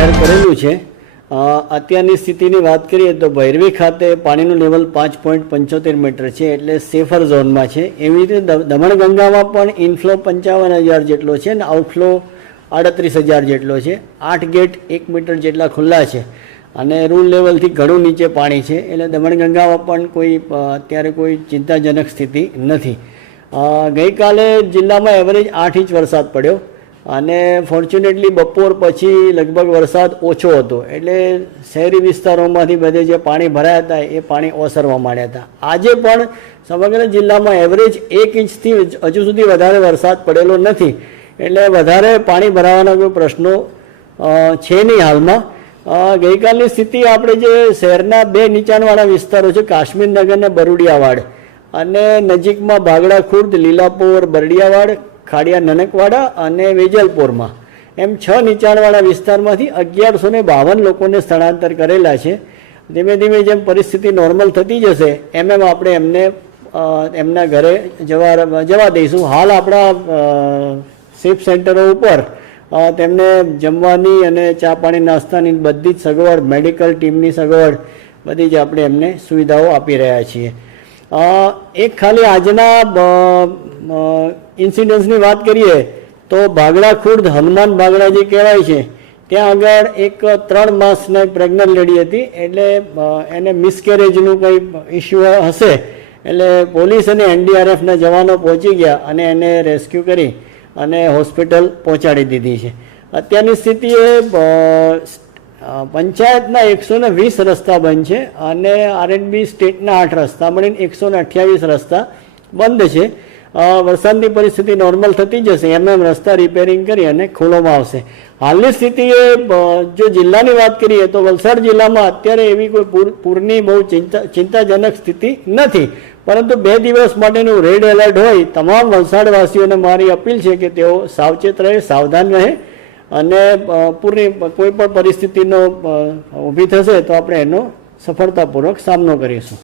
જાહેર કરેલું છે। અત્યારની સ્થિતિની વાત કરીએ તો ભૈરવી ખાતે પાણીનું લેવલ 5.75 મીટર છે, એટલે સેફર ઝોનમાં છે। એવી રીતે દમણગંગામાં પણ ઇનફ્લો 55,000 જેટલો છે અને આઉટફ્લો 38,000 જેટલો છે। 8 ગેટ 1 મીટર જેટલા ખુલ્લા છે અને રૂલ લેવલથી ઘણું નીચે પાણી છે, એટલે દમણગંગામાં પણ કોઈ અત્યારે કોઈ ચિંતાજનક સ્થિતિ નથી। ગઈકાલે જિલ્લામાં એવરેજ 8 ઇંચ વરસાદ પડ્યો અને ફોર્ચ્યુનેટલી બપોર પછી લગભગ વરસાદ ઓછો હતો, એટલે શહેરી વિસ્તારોમાંથી બધે જે પાણી ભરાયા હતા એ પાણી ઓસરવા માંડ્યા હતા। આજે પણ સમગ્ર જિલ્લામાં એવરેજ 1 ઇંચથી હજુ સુધી વધારે વરસાદ પડેલો નથી, એટલે વધારે પાણી ભરાવાના કોઈ પ્રશ્નો છે નહીં હાલમાં। ગઈકાલની સ્થિતિ આપણે જે શહેરના 2 નીચાણવાળા વિસ્તારો છે, કાશ્મીરનગર અને બરુડિયાવાડ, અને નજીકમાં ભાગડા ખુર્દ, લીલાપોર, બરડિયાવાડ, ખાડિયા નનકવાડા અને વેજલપોરમાં એમ 6 નીચાણવાળા વિસ્તારમાંથી 1152 લોકોને સ્થળાંતર કરેલા છે। ધીમે ધીમે જેમ પરિસ્થિતિ નોર્મલ થતી જશે એમ આપણે એમને એમના ઘરે જવા દઈશું। હાલ આપણા સેફ સેન્ટરો ઉપર તેમને જમવાની અને ચા પાણી નાસ્તાની બધી જ સગવડ, મેડિકલ ટીમની સગવડ બધી જ આપણે એમને સુવિધાઓ આપી રહ્યા છીએ। એક ખાલી આજના ઇન્સિડન્ટ્સની વાત કરીએ તો ભાગડા ખુર્દ હનુમાન ભાગડા જે કહેવાય છે ત્યાં આગળ એક 3 માસની પ્રેગ્નન્ટ લેડી હતી, એટલે એને મિસકેરેજનું કંઈ ઇસ્યુ હશે, એટલે પોલીસ અને NDRFના જવાનો પહોંચી ગયા અને એને રેસ્ક્યુ કરી અને હોસ્પિટલ પહોંચાડી દીધી છે। અત્યારની સ્થિતિએ પંચાયતના 120 રસ્તા બંધ છે અને R&B સ્ટેટના 8 રસ્તા મળીને 128 રસ્તા બંધ છે। વરસાદની પરિસ્થિતિ નોર્મલ થતી જશે એમ રસ્તા રિપેરિંગ કરી અને ખોલવામાં આવશે। હાલની સ્થિતિએ જો જિલ્લાની વાત કરીએ તો વલસાડ જિલ્લામાં અત્યારે એવી કોઈ પૂરની બહુ ચિંતાજનક સ્થિતિ નથી, પરંતુ 2 દિવસ માટેનું રેડ એલર્ટ હોય તમામ વલસાડવાસીઓને મારી અપીલ છે કે તેઓ સાવચેત રહે, સાવધાન રહે અને પૂરની કોઈ પણ પરિસ્થિતિનો ઊભી થશે તો આપણે એનો સફળતાપૂર્વક સામનો કરીશું।